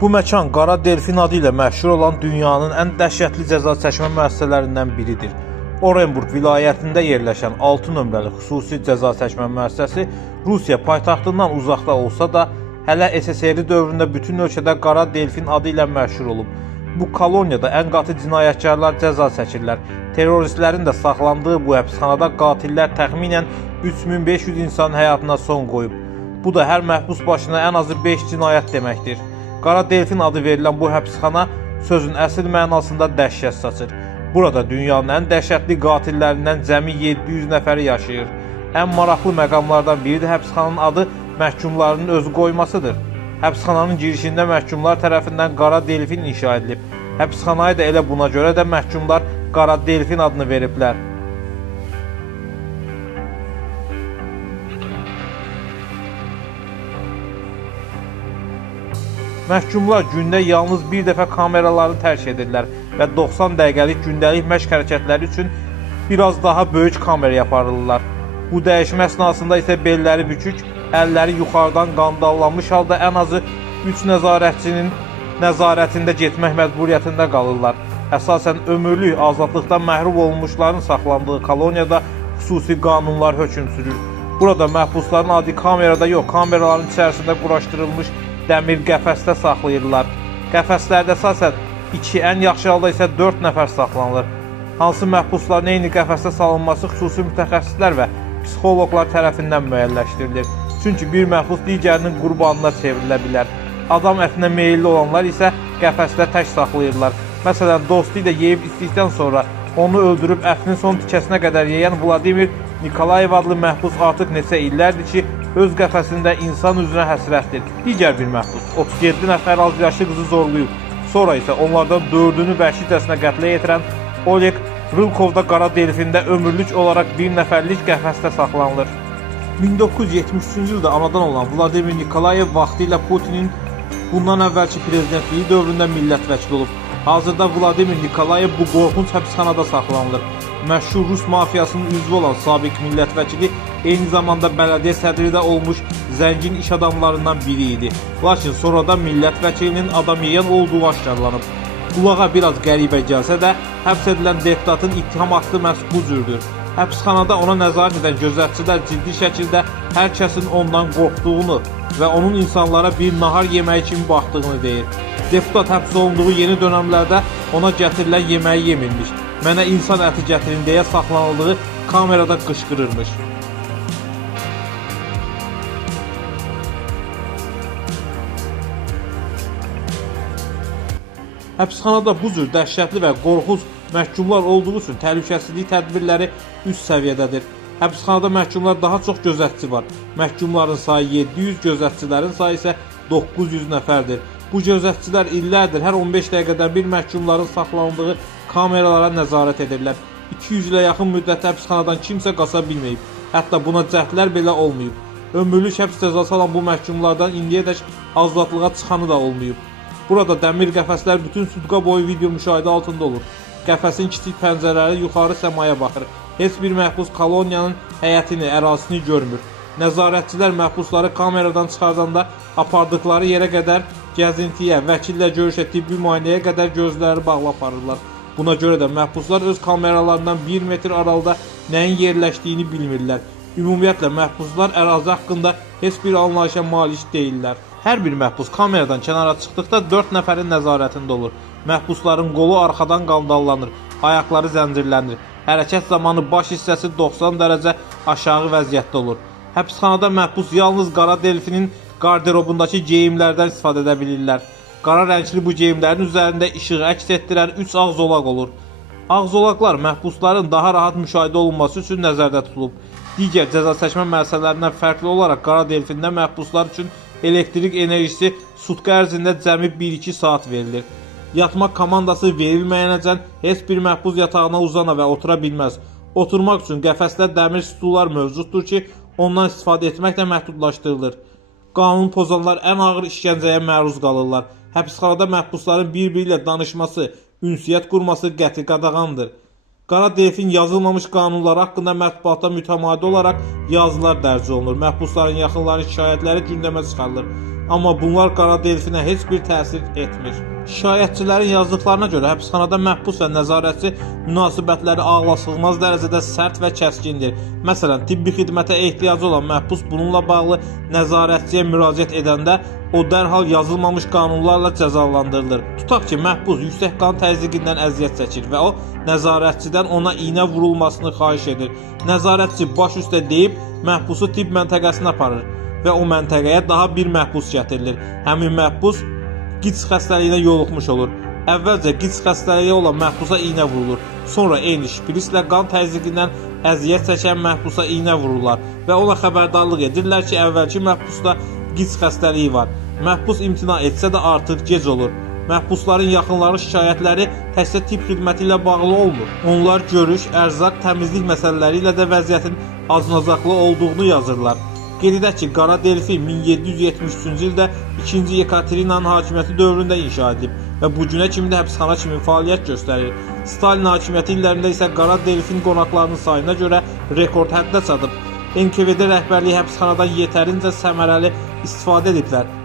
Bu məkan Qara Delfin adı ilə məşhur olan dünyanın ən dəhşətli cəza çəkmə müəssisələrindən biridir. Orenburg vilayətində yerləşən 6 nömrəli xüsusi cəza çəkmə müəssisəsi Rusiya paytaxtından uzaqda olsa da, hələ SSR dövründə bütün ölkədə Qara Delfin adı ilə məşhur olub. Bu koloniyada ən qatı cinayətkarlar cəza çəkirlər. Terroristlərin də saxlandığı bu həbsxanada qatillər təxminən 3500 insan həyatına son qoyub. Bu da hər məhbus başına ən azı 5 cinayət deməkdir. Qara Delfin adı verilən bu həbsxana sözün əsl mənasında dəhşət saçır. Burada dünyanın ən dəhşətli qatillərindən cəmi 700 nəfəri yaşayır. Ən maraqlı məqamlardan biri də həbsxananın adı məhkumlarının özü qoymasıdır. Həbsxananın girişində məhkumlar tərəfindən Qara Delfin inşa edilib. Həbsxanayı da elə buna görə də məhkumlar Qara Delfin adını veriblər. Məhkumlar gündə yalnız bir dəfə kameraları tərk edirlər və 90 dəqiqəlik gündəlik məşq hərəkətləri üçün biraz daha böyük kameraya aparırlar. Bu dəyişmə əsnasında isə belləri bükük, əlləri yuxarıdan qandallanmış halda ən azı 3 nəzarətçinin nəzarətində getmək məcburiyyətində qalırlar. Əsasən ömürlük azadlıqdan məhrum olunmuşların saxlandığı koloniyada xüsusi qanunlar hökm sürür. Burada məhbusların adi kamerada yox, kameraların içərisində quraşdırılmış dəmir qəfəsdə saxlayırlar. Qəfəslərdə əsasən 2, ən yaxşı halda isə 4 nəfər saxlanılır. Hansı məhbusların eyni qəfəsdə salınması xüsusi mütəxəssislər və psixoloqlar tərəfindən müəyyənləşdirilir. Çünki bir məhbus digərinin qurbanına çevrilə bilər. Adam ətinə meyilli olanlar isə qəfəsdə tək saxlayırlar. Məsələn, dostu ilə yeyib içdikdən sonra onu öldürüb ətinin son tikəsinə qədər yeyən Vladimir Nikolayev adlı məhbus artıq neçə illərdir ki, öz qəfəsində insan üzünə həsrətdir. Digər bir məhbus 37 nəfər azyaşlı qızı zorlayıb. Sonra isə onlardan 4-ünü vəhşicəsinə qətlə yetirən Oleg Rılkovda Qara Delfində ömürlük olaraq bir nəfərlik qəfəsdə saxlanılır. 1973-cü ildə anadan olan Vladimir Nikolayev vaxtilə Putinin bundan əvvəlki prezidentliyi dövründə millət vəkili olub. Hazırda Vladimir Nikolayev bu qorxunc həbsxanada saxlanılır. Məşhur Rus mafiyasının üzvü olan sabiq millət vəkili eyni zamanda bələdiyyə sədri də olmuş zəngin iş adamlarından biri idi. Lakin sonradan millət vəkilinin adam yeyən olduğu aşkarlanıb. Qulağa biraz qəribə gəlsə də, həbs edilən deputatın ittiham aktı məhz bu cürdür. Həbsxanada ona nəzarət edən gözətçilər ciddi şəkildə hər kəsin ondan qorxduğunu və onun insanlara bir nahar yeməyi kimi baxdığını deyir. Deputat həbs olunduğu yeni dönəmlərdə ona gətirilən yeməyi yemirmiş. Mənə insan əti gətirin deyə saxlanıldığı kamerada qışqırırmış. Həbsxanada bu cür dəhşətli və qorxunc məhkumlar olduğu üçün təhlükəsizlik tədbirləri üst səviyyədədir. Həbsxanada məhkumlar daha çox gözətçi var. Məhkumların sayı 700, gözətçilərin sayı isə 900 nəfərdir. Bu gözətçilər illərdir hər 15 dəqiqədən bir məhkumların saxlanıldığı kameralara nəzarət edirlər. 200 ilə yaxın müddət həbsxanadan kimsə qaça bilməyib. Hətta buna cəhdlər belə olmayıb. Ömürlük həbs cəzası alan bu məhkumlardan indiyədək azadlığa çıxanı da olmayıb. Burada dəmir qəfəslər bütün sutqa boyu video müşahidə altında olur. Qəfəsin kiçik pəncərələri yuxarı səmaya baxır. Heç bir məhbus koloniyanın həyətini, ərazisini görmür. Nəzarətçilər məhbusları kameradan çıxardanda apardıqları yerə qədər gəzintiyə, vəkillə görüşə, tibbi müayinəyə qədər gözləri bağlı aparırlar. Buna görə də məhbuslar öz kameralarından 1 metr aralıda nəyin yerləşdiyini bilmirlər. Ümumiyyətlə, məhbuslar ərazi haqqında heç bir anlayışa malik deyirlər. Hər bir məhbus kameradan kənara çıxdıqda 4 nəfərin nəzarətində olur. Məhbusların qolu arxadan qandallanır, ayaqları zəncirlənir. Hərəkət zamanı baş hissəsi 90 dərəcə aşağı vəziyyətdə olur. Həbsxanada məhbus yalnız Qara Delfinin qarderobundakı geyimlərdən istifadə edə bilirlər. Qara rəngli bu geyimlərin üzərində işığı əks etdirən 3 ağ zolaq olur. Ağ zolaqlar məhbusların daha rahat müşahidə olunması üçün nəzərdə tutulub. Digər cəza çəkmə müəssisələrindən fərqli olaraq Qara Delfində məhbuslar üçün elektrik enerjisi sutqa ərzində cəmi 1-2 saat verilir. Yatmaq komandası verilməyənəcən heç bir məhbus yatağına uzana və otura bilməz. Oturmaq üçün qəfəsdə dəmir stullar mövcuddur ki, ondan istifadə etmək də məhdudlaşdırılır. Qanun pozanlar ən ağır işgəncəyə məruz qalırlar. Həbsxanada məhbusların bir-biri ilə danışması, ünsiyyət qurması qəti qadağandır. Qara Delfin yazılmamış qanunları haqqında mətbuatda mütəmadi olaraq yazılar dərc olunur. Məhbusların yaxınlarının şikayətləri gündəmə çıxarılır. amma bunlar qara delfinə heç bir təsir etmir. Şikayətçilərin yazdıqlarına görə həbsxanada məhbus və nəzarətçi münasibətləri ağlasığmaz dərəcədə sərt və kəskindir. Məsələn, tibbi xidmətə ehtiyacı olan məhbus bununla bağlı nəzarətçiyə müraciət edəndə o dərhal yazılmamış qanunlarla cəzalandırılır. Tutaq ki, məhbus yüksək qan təzyiqindən əziyyət çəkir və o nəzarətçidən ona iynə vurulmasını xahiş edir. Nəzarətçi baş üstə deyib məhbusu tibb məntəqəsinə aparır və o məntəqəyə daha bir məhbus gətirilir. Həmin məhbus QİÇS xəstəliyinə yoluxmuş olur. Əvvəlcə QİÇS xəstəliyi olan məhbusa iynə vurulur. Sonra eyni şprislə qan təzyiqindən əziyyət çəkən məhbusa iynə vururlar və ona xəbərdarlıq edirlər ki, əvvəlki məhbusda QİÇS xəstəliyi var. Məhbus imtina etsə də artıq gec olur. Məhbusların yaxınları şikayətləri təkcə tibb xidməti ilə bağlı olmur. Onlar görüş, ərzaq, təmizlik məsələləri ilə də vəziyyətin acınacaqlı olduğunu yazırlar. Qeyd edək ki, qara delfin 1773-cü ildə 2-ci Yekaterinanın hakimiyyəti dövründə inşa edilib və bu günə kimi də həbsxana kimi fəaliyyət göstərir. Stalin hakimiyyəti illərində isə qara delfin qonaqlarının sayına görə rekord həddə çatıb. NKVD rəhbərliyi həbsxanadan yetərincə səmərəli istifadə ediblər.